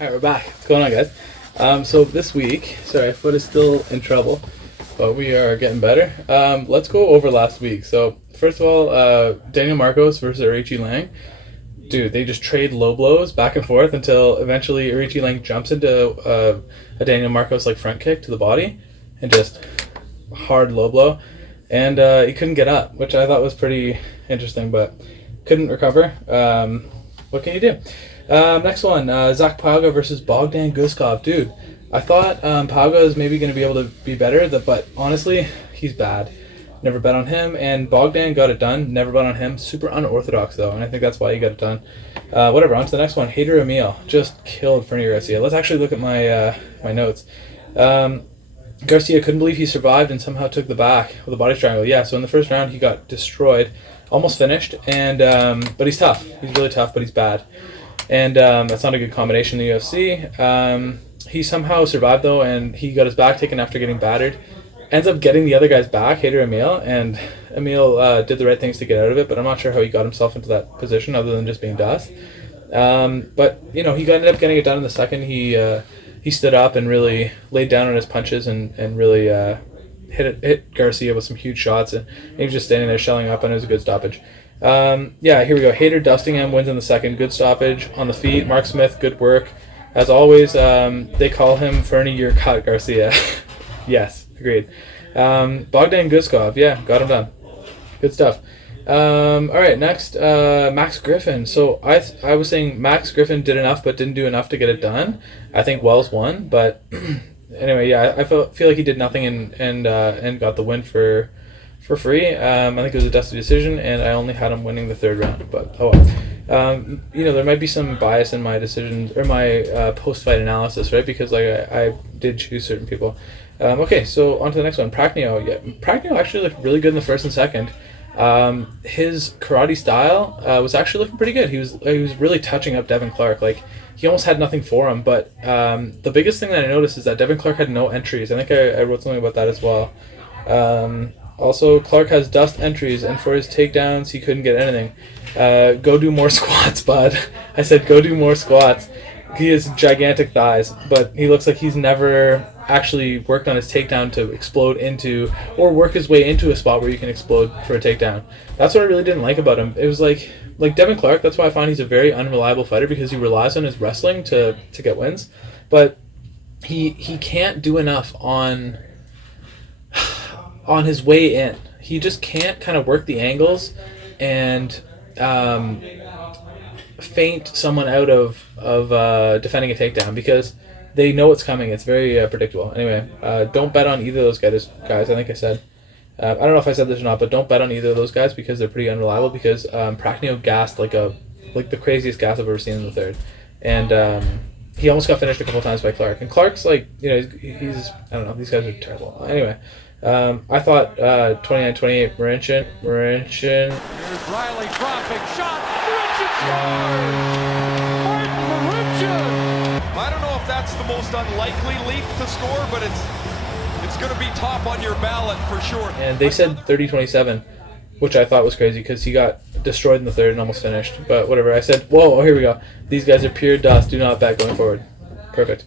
Alright, we're back. What's going on, guys? So this week, sorry, foot is still in trouble, but we are getting better. Let's go over last week. So first of all, Daniel Marcos versus Arichi Lang. Dude, they just trade low blows back and forth until eventually Arichi Lang jumps into a Daniel Marcos like front kick to the body and just hard low blow, and he couldn't get up, which I thought was pretty interesting, but couldn't recover. What can you do? Next one, Zach Pauga versus Bogdan Guskov. Dude, I thought Pauga is maybe going to be able to be better, but honestly, he's bad. Never bet on him, and Bogdan got it done. Never bet on him. Super unorthodox, though, and I think that's why he got it done. Whatever, on to the next one. Hader Emil just killed Fernie Garcia. Let's actually look at my my notes. Garcia couldn't believe he survived and somehow took the back with a body triangle. Yeah, so in the first round, he got destroyed. Almost finished, and but he's tough. He's really tough, but he's bad. And that's not a good combination in the UFC. He somehow survived, though, and he got his back taken after getting battered. Ends up getting the other guy's back, Hader Emil, and Emil did the right things to get out of it, but I'm not sure how he got himself into that position other than just being dust. But, you know, he ended up getting it done in the second. He stood up and really laid down on his punches and really hit Garcia with some huge shots, and he was just standing there shelling up, and it was a good stoppage. Yeah, here we go. Hader dusting him, wins in the second. Good stoppage on the feet. Mark Smith, good work. As always, they call him Fernie Your Cut Garcia. Yes, agreed. Bogdan Guskov, yeah, got him done. Good stuff. All right, next, Max Griffin. So I was saying Max Griffin did enough but didn't do enough to get it done. I think Wells won, but anyway, yeah, I feel like he did nothing and got the win for free. I think it was a dusty decision, and I only had him winning the third round. But oh well. You know, there might be some bias in my decisions or my post-fight analysis, right? Because like I did choose certain people. Okay, so on to the next one. Prachnio. Yeah, Prachnio actually looked really good in the first and second. His karate style was actually looking pretty good. He was really touching up Devin Clark. Like, he almost had nothing for him. But the biggest thing that I noticed is that Devin Clark had no entries. I think I wrote something about that as well. Also, Clark has dust entries, and for his takedowns, he couldn't get anything. Go do more squats, bud. I said go do more squats. He has gigantic thighs, but he looks like he's never actually worked on his takedown to explode into, or work his way into a spot where you can explode for a takedown. That's what I really didn't like about him. It was like Devin Clark, that's why I find he's a very unreliable fighter, because he relies on his wrestling to get wins. But he can't do enough on his way in. He just can't kind of work the angles and feint someone out of defending a takedown, because they know it's coming. It's very predictable. Anyway, don't bet on either of those guys. I think I said. I don't know if I said this or not, but don't bet on either of those guys because they're pretty unreliable. Because Prachnio gassed like the craziest gas I've ever seen in the third, and he almost got finished a couple times by Clark. And Clark's like, you know, he's I don't know. These guys are terrible. Anyway. I thought 29-28 Marincin. Here's Riley dropping shot. Marincin scores! Marincin! I don't know if that's the most unlikely Leaf to score, but it's going to be top on your ballot for sure. And they said 30-27, which I thought was crazy because he got destroyed in the third and almost finished. But whatever. I said, whoa, here we go. These guys are pure dust. Do not bet going forward. Perfect.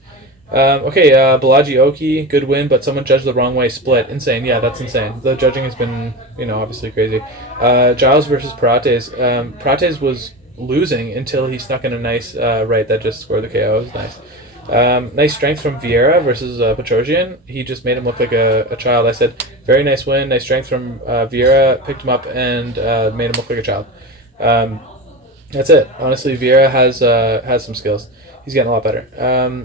Okay, Balaji Oki, good win, but someone judged the wrong way, split. Insane, yeah, that's insane. The judging has been, you know, obviously crazy. Giles versus Parates. Parates was losing until he snuck in a nice right that just scored the KO. It was nice. Nice strength from Vieira versus Petrosian. He just made him look like a child. I said, very nice win, nice strength from Vieira, picked him up and made him look like a child. That's it. Honestly, Vieira has some skills. He's getting a lot better.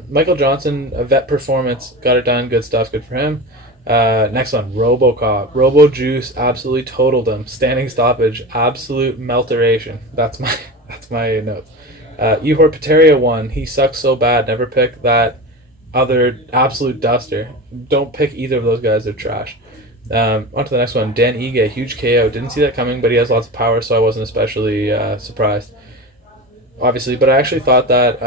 Michael Johnson, a vet performance, got it done. Good stuff. Good for him. Next one, RoboCop. Robo Juice absolutely totaled him. Standing stoppage, absolute melteration. That's my notes. Ihor Pateria won. He sucks so bad. Never pick that other absolute duster. Don't pick either of those guys. They're trash. On to the next one. Dan Ige, huge KO. Didn't see that coming, but he has lots of power, so I wasn't especially surprised. Obviously, but I actually thought that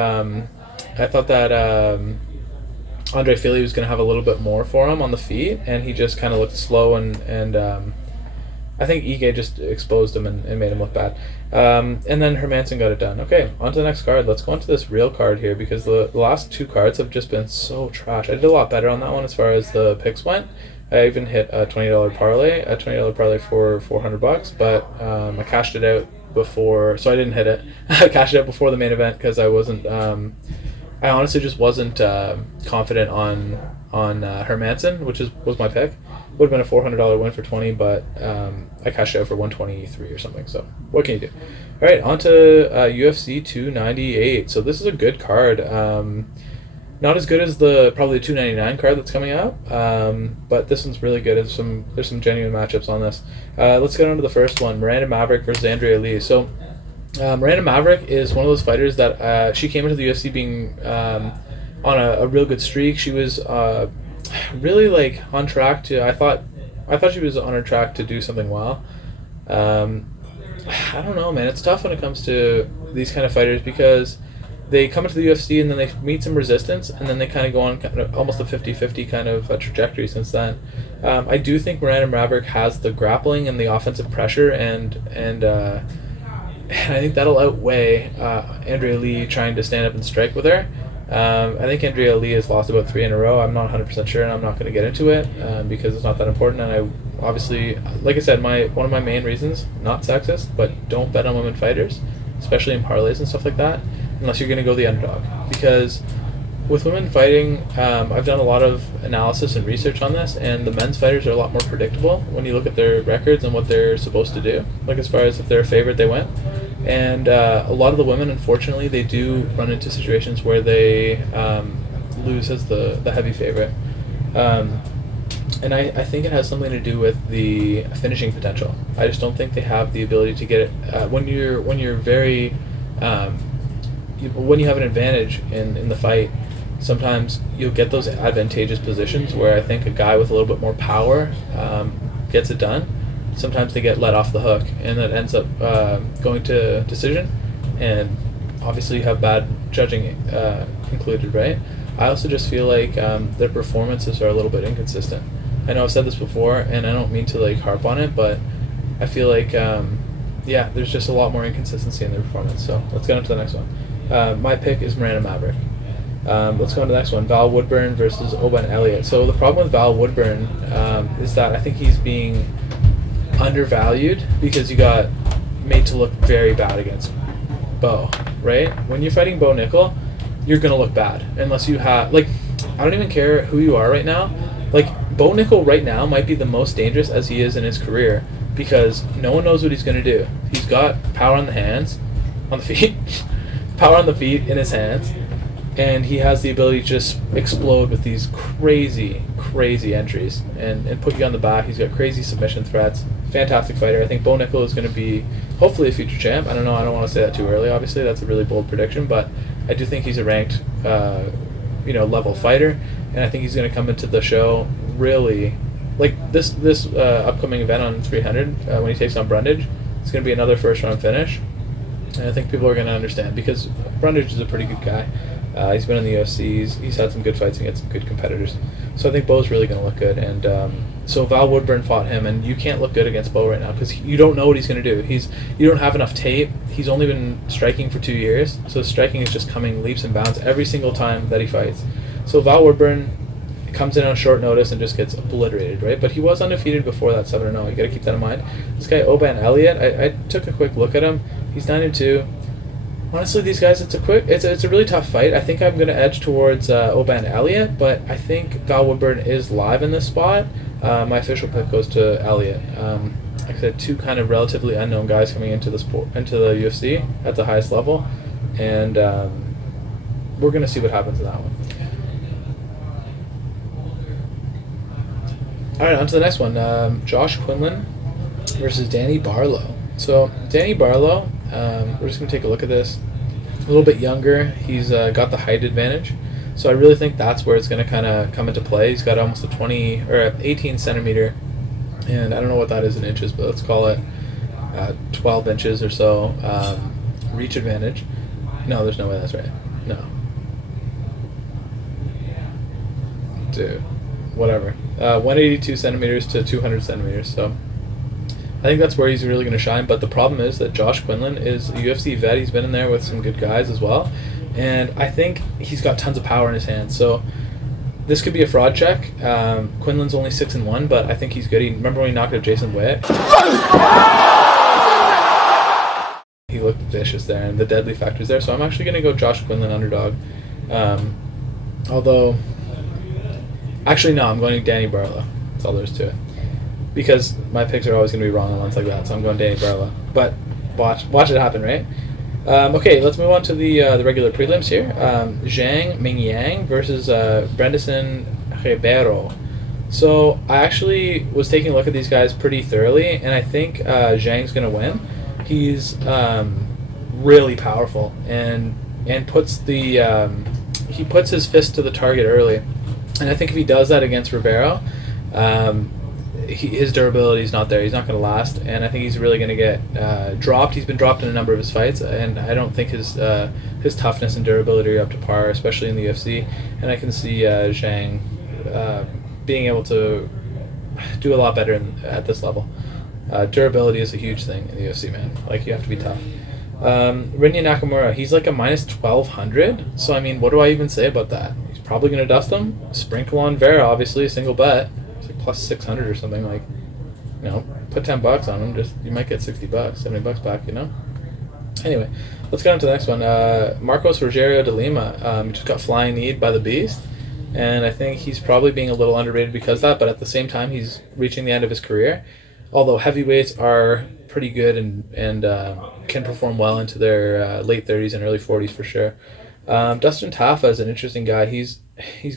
Andre Fili was going to have a little bit more for him on the feet, and he just kind of looked slow, and I think Ige just exposed him and made him look bad. And then Hermansson got it done. Okay, on to the next card. Let's go on to this real card here, because the last 2 cards have just been so trash. I did a lot better on that one as far as the picks went. I even hit a $20 parlay, for $400, but I cashed it out before, so I didn't hit it. I cashed it out before the main event because I wasn't. I honestly just wasn't confident on Hermansson, which was my pick. Would have been a $400 win for 20, but I cashed it out for 123 or something. So what can you do? All right, on to UFC 298. So this is a good card. Not as good as probably the 299 card that's coming out, but this one's really good. There's some genuine matchups on this. Let's get on to the first one: Miranda Maverick versus Andrea Lee. So Miranda Maverick is one of those fighters that she came into the UFC being on a real good streak. She was really like on track to. I thought she was on her track to do something well. I don't know, man. It's tough when it comes to these kind of fighters because they come into the UFC and then they meet some resistance and then they kind of go on kind of almost a 50-50 kind of trajectory since then. I do think Miranda Maverick has the grappling and the offensive pressure and I think that'll outweigh Andrea Lee trying to stand up and strike with her. I think Andrea Lee has lost about 3 in a row. I'm not 100% sure, and I'm not going to get into it because it's not that important. And I obviously, like I said, one of my main reasons, not sexist, but don't bet on women fighters, especially in parlays and stuff like that, unless you're going to go the underdog. Because with women fighting, I've done a lot of analysis and research on this, and the men's fighters are a lot more predictable when you look at their records and what they're supposed to do. Like as far as if they're a favorite, they win. And a lot of the women, unfortunately, they do run into situations where they lose as the heavy favorite. And I think it has something to do with the finishing potential. I just don't think they have the ability to get it when you're very when you have an advantage in the fight. Sometimes you'll get those advantageous positions where I think a guy with a little bit more power gets it done. Sometimes they get let off the hook, and that ends up going to decision. And obviously, you have bad judging included, right? I also just feel like their performances are a little bit inconsistent. I know I've said this before, and I don't mean to like harp on it, but I feel like there's just a lot more inconsistency in their performance. So let's get on to the next one. My pick is Miranda Maverick. Let's go on to the next one. Val Woodburn versus Oban Elliott. So the problem with Val Woodburn is that I think he's being undervalued because you got made to look very bad against Bo, right? When you're fighting Bo Nickel, you're going to look bad unless you have, like, I don't even care who you are right now. Like, Bo Nickel right now might be the most dangerous as he is in his career because no one knows what he's going to do. He's got power on the hands, on the feet, power on the feet in his hands, and he has the ability to just explode with these crazy entries and put you on the back. He's got crazy submission threats. Fantastic fighter. I think Bo Nickel is going to be hopefully a future champ. I don't know. I don't want to say that too early. Obviously, that's a really bold prediction, but I do think he's a ranked, level fighter, and I think he's going to come into the show really like this upcoming event on 300 when he takes on Brundage. It's going to be another first round finish, and I think people are going to understand because Brundage is a pretty good guy. He's been in the UFC. He's had some good fights against some good competitors. So I think Bo's really going to look good. And so Val Woodburn fought him, and you can't look good against Bo right now because you don't know what he's going to do. You don't have enough tape. He's only been striking for 2 years, so striking is just coming leaps and bounds every single time that he fights. So Val Woodburn comes in on short notice and just gets obliterated, right? But he was undefeated before that 7-0. You got to keep that in mind. This guy Oban Elliott, I took a quick look at him. He's 9-2. Honestly, these guys, it's a really tough fight. I think I'm going to edge towards Oban Elliott, but I think Val Woodburn is live in this spot. My official pick goes to Elliott. Like I said, 2 kind of relatively unknown guys coming into the UFC at the highest level, and we're going to see what happens in that one. All right, on to the next one. Josh Quinlan versus Danny Barlow. So Danny Barlow, we're just going to take a look at this. A little bit younger. He's got the height advantage. So I really think that's where it's going to kind of come into play. He's got almost a 18 centimeter, and I don't know what that is in inches, but let's call it 12 inches or so reach advantage. No, there's no way that's right. No. Dude, whatever. 182 centimeters to 200 centimeters. So I think that's where he's really going to shine. But the problem is that Josh Quinlan is a UFC vet. He's been in there with some good guys as well, and I think he's got tons of power in his hands. So this could be a fraud check. Quinlan's only 6-1, but I think he's good. Remember when he knocked out Jason Witt? He looked vicious there, and the deadly factor's there. So I'm actually going to go Josh Quinlan underdog. Although, actually no, I'm going Danny Barlow. That's all there is to it. Because my picks are always going to be wrong on ones like that, so I'm going Danny Barlow. But watch it happen, right? Okay, let's move on to the regular prelims here. Zhang Mingyang versus Brendison RIBERO. So I actually was taking a look at these guys pretty thoroughly, and I think Zhang's going to win. He's really powerful and puts he puts his fist to the target early, and I think if he does that against RIBERO, his durability is not there. He's not going to last, and I think he's really going to get dropped. He's been dropped in a number of his fights, and I don't think his toughness and durability are up to par, especially in the UFC. And I can see Zhang being able to do a lot better at this level. Durability is a huge thing in the UFC, man. Like, you have to be tough. Rinya Nakamura, he's like a minus 1200. So I mean, what do I even say about that? He's probably going to dust him. Sprinkle on Vera, obviously, a single bet. Plus 600 or something, like, you know, put $10 on him, just you might get $60, $70 back, you know. Anyway, let's get on to the next one. Marcos Rogerio de Lima, just got flying kneed by the Beast, and I think he's probably being a little underrated because of that, but at the same time he's reaching the end of his career, although heavyweights are pretty good and can perform well into their late 30s and early 40s for sure. Dustin TAFA is an interesting guy. He's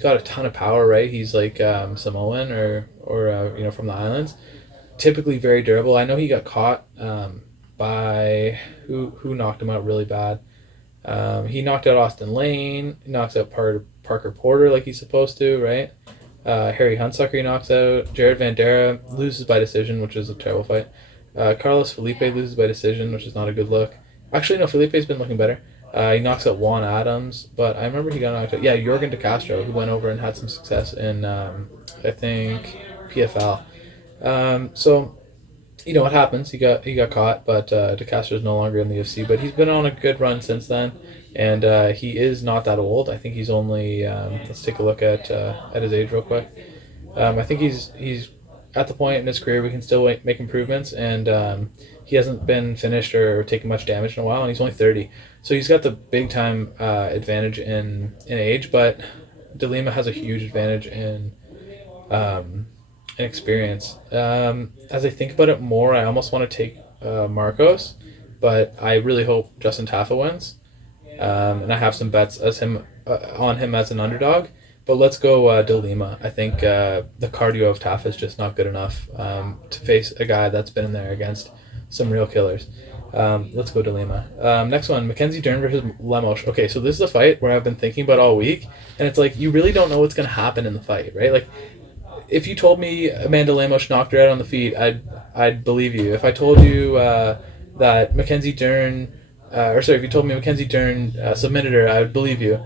got a ton of power, right? He's like Samoan or you know, from the islands. Typically very durable. I know he got caught by who knocked him out really bad. He knocked out Austin Lane. He knocks out Parker Porter like he's supposed to, right? Harry Hunsucker he knocks out. Jared Vandera loses by decision, which is a terrible fight. Carlos Felipe loses by decision, which is not a good look. Actually, no, Felipe's been looking better. He knocks out Juan Adams, but I remember he got knocked out. Yeah, Jorgen De Castro, who went over and had some success in, I think, PFL. So, you know what happens. He got caught, but De Castro is no longer in the UFC. But he's been on a good run since then, and he is not that old. I think he's only. Let's take a look at his age real quick. I think he's at the point in his career we can still make improvements, and he hasn't been finished or taken much damage in a while, and he's only 30. So he's got the big time advantage in age, but De Lima has a huge advantage in experience. As I think about it more, I almost want to take Marcos, but I really hope Justin TAFA wins. And I have some bets on him as an underdog. But let's go De Lima. I think the cardio of TAFA is just not good enough to face a guy that's been in there against some real killers. Let's go De Lima. Next one, Mackenzie Dern versus Lemos. Okay, so this is a fight where I've been thinking about all week, and it's like you really don't know what's going to happen in the fight, right? Like, if you told me Amanda Lemos knocked her out on the feet, I'd believe you. If I told you that Mackenzie Dern, if you told me Mackenzie Dern submitted her, I would believe you.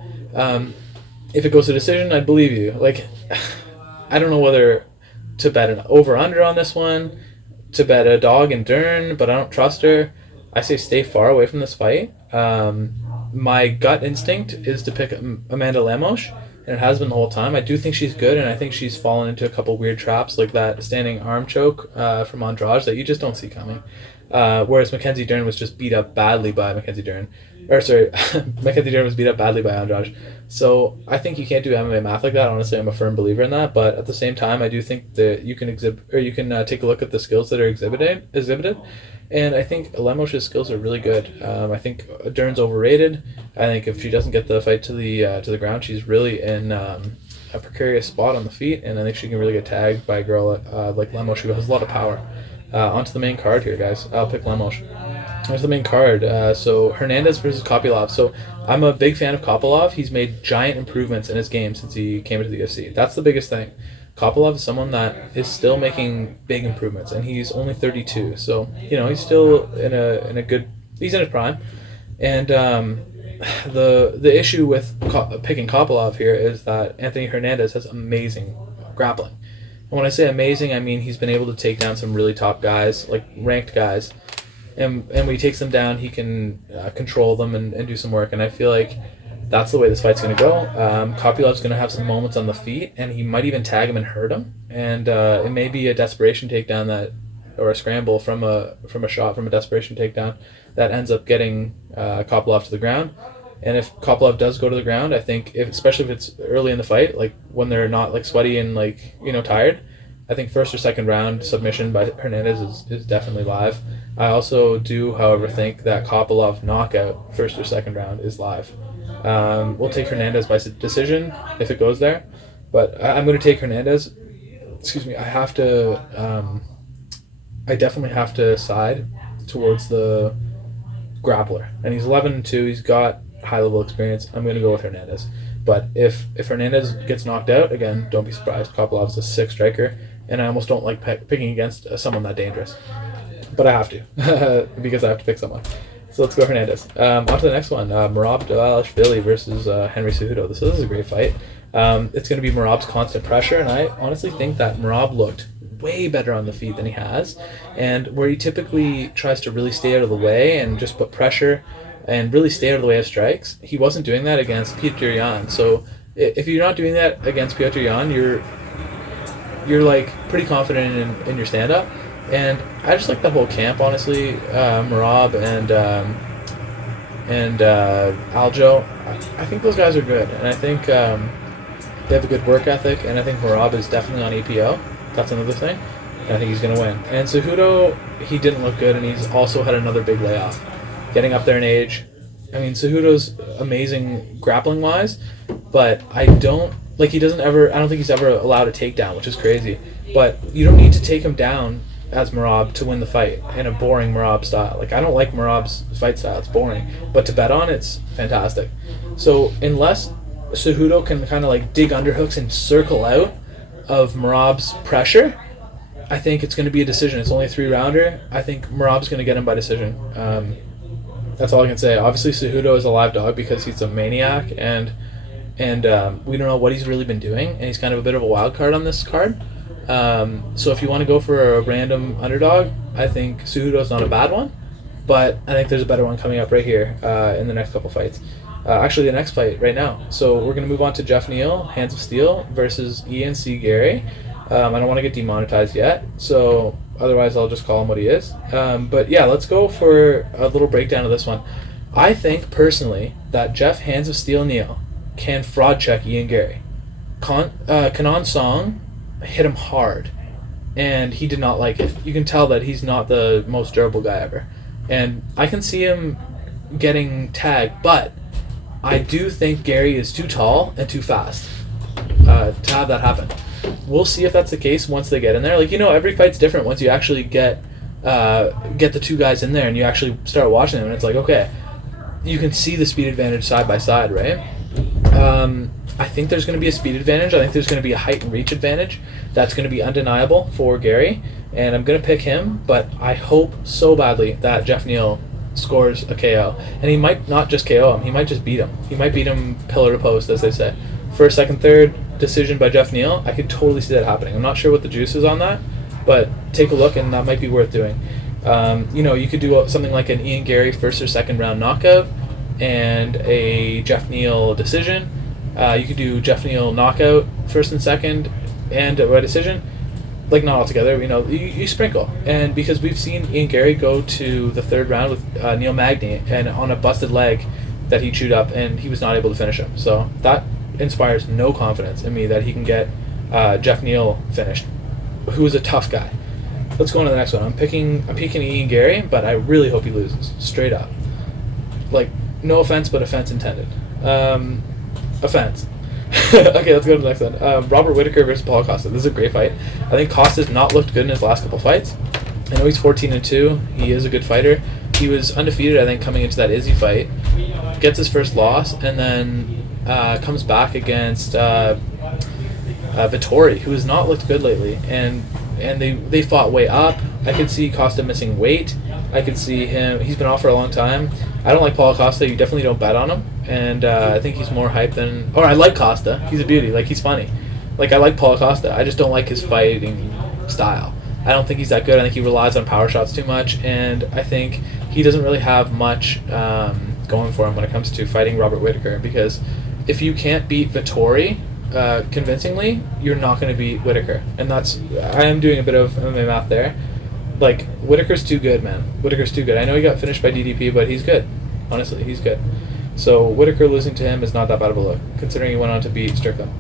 If it goes to decision, I'd believe you. Like, I don't know whether to bet an over-under on this one, to bet a dog in Dern, but I don't trust her. I say stay far away from this fight. My gut instinct is to pick Amanda Lemos, and it has been the whole time. I do think she's good, and I think she's fallen into a couple weird traps, like that standing arm choke from Andrade that you just don't see coming. Whereas Mackenzie Dern was just beat up badly by Mackenzie Dern was beat up badly by Andrade. So I think you can't do MMA math like that. Honestly, I'm a firm believer in that. But at the same time, I do think that you can take a look at the skills that are exhibited. And I think Lemos' skills are really good. I think Dern's overrated. I think if she doesn't get the fight to the ground, she's really in a precarious spot on the feet. And I think she can really get tagged by a girl like Lemos, who has a lot of power. Onto the main card here, guys. I'll pick Lemos. Onto the main card. So Hernaندez versus Kopylov. So I'm a big fan of Kopylov. He's made giant improvements in his game since he came into the UFC. That's the biggest thing. Kopylov is someone that is still making big improvements, and he's only 32. So, you know, he's still in a good. He's in his prime, and the issue with picking Kopylov here is that Anthony Hernaندez has amazing grappling. when I say amazing, I mean he's been able to take down some really top guys, like ranked guys. And when he takes them down, he can control them and do some work. And I feel like that's the way this fight's going to go. KOPYLOV's going to have some moments on the feet, and he might even tag him and hurt him. And it may be a desperation takedown or a scramble from a shot, from a desperation takedown, that ends up getting KOPYLOV to the ground. And if KOPYLOV does go to the ground, I think, especially if it's early in the fight, like when they're not like sweaty and like, you know, tired, I think first or second round submission by Hernandez is definitely live. I also do, however, think that KOPYLOV knockout first or second round is live. We'll take Hernandez by decision if it goes there, but I'm going to take Hernandez. Excuse me. I definitely have to side towards the grappler, and he's 11-2. He's got high level experience. I'm going to go with Hernandez. But if Hernandez gets knocked out again, don't be surprised. KOPYLOV's a sick striker, and I almost don't like picking against someone that dangerous. But I have to because I have to pick someone. So let's go Hernandez. On to the next one. MERAB versus Henry Cejudo. This is a great fight. It's going to be MERAB's constant pressure, and I honestly think that MERAB looked way better on the feet than he has. And where he typically tries to really stay out of the way and just put pressure and really stay out of the way of strikes, he wasn't doing that against Petr Yan. So if you're not doing that against Petr Yan, you're like pretty confident in your stand-up. And I just like the whole camp, honestly. MERAB and Aljo, I think those guys are good, and I think they have a good work ethic, and I think MERAB is definitely on EPO. That's another thing, and I think he's going to win. And Cejudo, he didn't look good, and he's also had another big layoff, getting up there in age. I mean, Cejudo's amazing grappling-wise, but I don't think he's ever allowed a takedown, which is crazy. But you don't need to take him down as MERAB to win the fight in a boring MERAB style. Like, I don't like MERAB's fight style. It's boring. But to bet on, it's fantastic. So unless Cejudo can kind of like dig underhooks and circle out of MERAB's pressure, I think it's going to be a decision. It's only a 3-rounder. I think MERAB's going to get him by decision. That's all I can say. Obviously, Cejudo is a live dog because he's a maniac, and we don't know what he's really been doing, and he's kind of a bit of a wild card on this card. So if you want to go for a random underdog, I think Cejudo's not a bad one, but I think there's a better one coming up right here in the next couple fights. Actually, the next fight right now. So we're going to move on to Jeff Neal, Hands of Steel, versus ENC Gary. I don't want to get demonetized yet, so otherwise I'll just call him what he is. But yeah, let's go for a little breakdown of this one. I think, personally, that Jeff Hands of Steel Neal can fraud check Ian Gary. Kanan Song hit him hard, and he did not like it. You can tell that he's not the most durable guy ever, and I can see him getting tagged, but I do think Gary is too tall and too fast to have that happen. We'll see if that's the case once they get in there. Like, you know, every fight's different once you actually get the two guys in there and you actually start watching them, and it's like, okay, you can see the speed advantage side by side, right? I think there's going to be a speed advantage. I think there's going to be a height and reach advantage that's going to be undeniable for Gary, and I'm going to pick him, but I hope so badly that Jeff Neal scores a KO. And he might not just KO him, he might just beat him. He might beat him pillar to post, as they say. First, second, third decision by Jeff Neal, I could totally see that happening. I'm not sure what the juice is on that, but take a look, and that might be worth doing. You know, you could do something like an Ian Gary first or second round knockout and a Jeff Neal decision. You could do Jeff Neal knockout first and second and a decision. Like, not all together, you know, you sprinkle. And because we've seen Ian Gary go to the third round with Neil Magny and on a busted leg that he chewed up, and he was not able to finish him. So that inspires no confidence in me that he can get Jeff Neal finished, who is a tough guy. Let's go on to the next one. I'm picking Ian Gary, but I really hope he loses, straight up. Like, no offense, but offense intended. Offense. Okay, let's go to the next one. Robert Whittaker versus Paul Costa. This is a great fight. I think Costa's not looked good in his last couple fights. I know he's 14-2. He is a good fighter. He was undefeated, I think, coming into that Izzy fight. Gets his first loss, and then comes back against Vettori, who has not looked good lately. And they fought way up. I could see Costa missing weight. I could see him. He's been off for a long time. I don't like Paul Costa. You definitely don't bet on him. And I think he's more hype than... Or I like Costa. He's a beauty. Like, he's funny. Like, I like Paulo Costa. I just don't like his fighting style. I don't think he's that good. I think he relies on power shots too much, and I think he doesn't really have much going for him when it comes to fighting Robert Whittaker, because if you can't beat Vettori convincingly, you're not going to beat Whittaker. And I am doing a bit of MMA math there. Like, Whittaker's too good, man. Whittaker's too good. I know he got finished by DDP, but he's good. Honestly, he's good. So Whittaker losing to him is not that bad of a look, considering he went on to beat Strickland.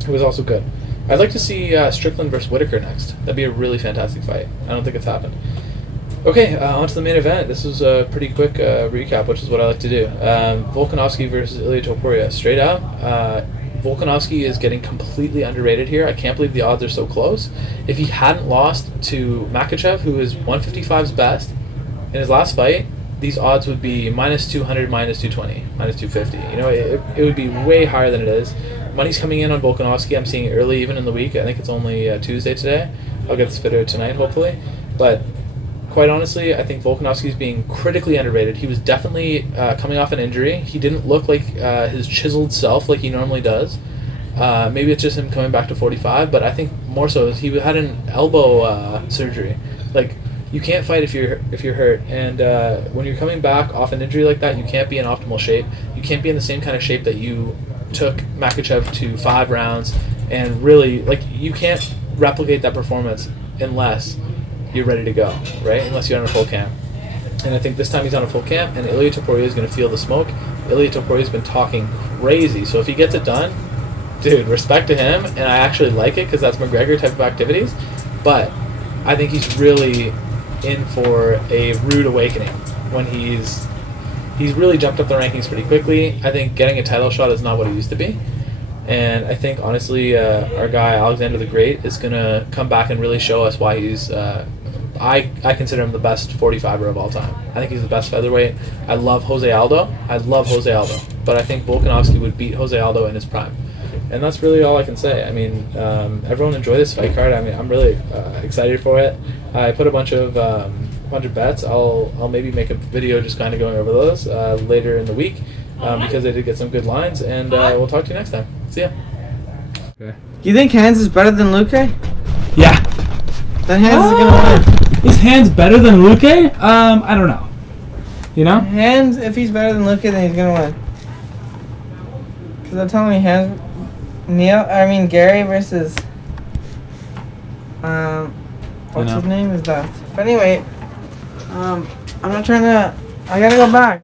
It was also good. I'd like to see Strickland versus Whittaker next. That'd be a really fantastic fight. I don't think it's happened. Okay, on to the main event. This was a pretty quick recap, which is what I like to do. Volkanovski versus ELLIOTT Topuria. Straight up, Volkanovski is getting completely underrated here. I can't believe the odds are so close. If he hadn't lost to Makhachev, who is 155's best, in his last fight, these odds would be minus 200, minus 220, minus 250. You know, it would be way higher than it is. Money's coming in on Volkanovski. I'm seeing it early, even in the week. I think it's only Tuesday today. I'll get this video tonight, hopefully. But quite honestly, I think Volkanovski is being critically underrated. He was definitely coming off an injury. He didn't look like his chiseled self like he normally does. Maybe it's just him coming back to 45, but I think more so he had an elbow surgery. Like, you can't fight if you're hurt, and when you're coming back off an injury like that, you can't be in optimal shape. You can't be in the same kind of shape that you took Makhachev to 5 rounds, and really, like, you can't replicate that performance unless you're ready to go, right? Unless you're on a full camp. And I think this time he's on a full camp, and ELLIOTT Topuria is going to feel the smoke. ELLIOTT Topuria has been talking crazy, so if he gets it done, dude, respect to him, and I actually like it because that's McGregor type of activities, but I think he's really in for a rude awakening when he's really jumped up the rankings pretty quickly. I think getting a title shot is not what it used to be. And I think, honestly, our guy, Alexander the Great, is going to come back and really show us why he's... I consider him the best 45er of all time. I think he's the best featherweight. I love Jose Aldo. But I think Volkanovski would beat Jose Aldo in his prime. And that's really all I can say. I mean, everyone enjoy this fight card. I mean, I'm really excited for it. I put a bunch of bets. I'll maybe make a video just kind of going over those later in the week because I did get some good lines. And we'll talk to you next time. See ya. Okay. You think HANDZ is better than Luque? Yeah. Then HANDZ is gonna win. Is HANDZ better than Luque? I don't know. You know? HANDZ, if he's better than Luque, then he's gonna win. Because I'm telling you, HANDZ, Gary versus, what's his name is that? But anyway, I'm not trying to, I gotta go back.